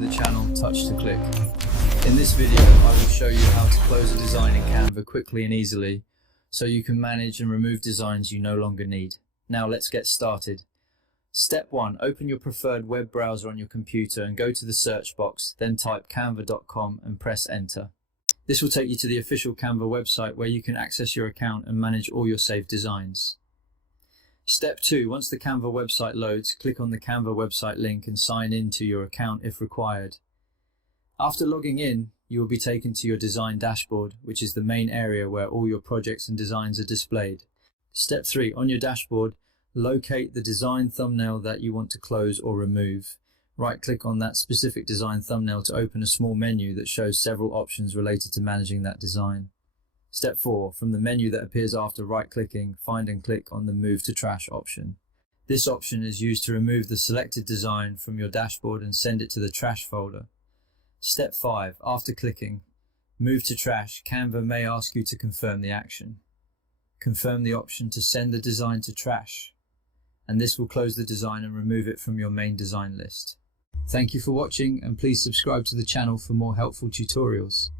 to the channel Touch to Click. In this video I will show you how to close a design in Canva quickly and easily so you can manage and remove designs you no longer need. Now let's get started. Step 1. Open your preferred web browser on your computer and go to the search box, then type canva.com and press enter. This will take you to the official Canva website where you can access your account and manage all your saved designs. Step 2. Once the Canva website loads, click on the Canva website link and sign in to your account if required. After logging in, you will be taken to your design dashboard, which is the main area where all your projects and designs are displayed. Step 3. On your dashboard, locate the design thumbnail that you want to close or remove. Right-click on that specific design thumbnail to open a small menu that shows several options related to managing that design. Step 4. From the menu that appears after right-clicking, find and click on the Move to Trash option. This option is used to remove the selected design from your dashboard and send it to the trash folder. Step 5. After clicking Move to Trash, Canva may ask you to confirm the action. Confirm the option to send the design to trash, and this will close the design and remove it from your main design list. Thank you for watching, and please subscribe to the channel for more helpful tutorials.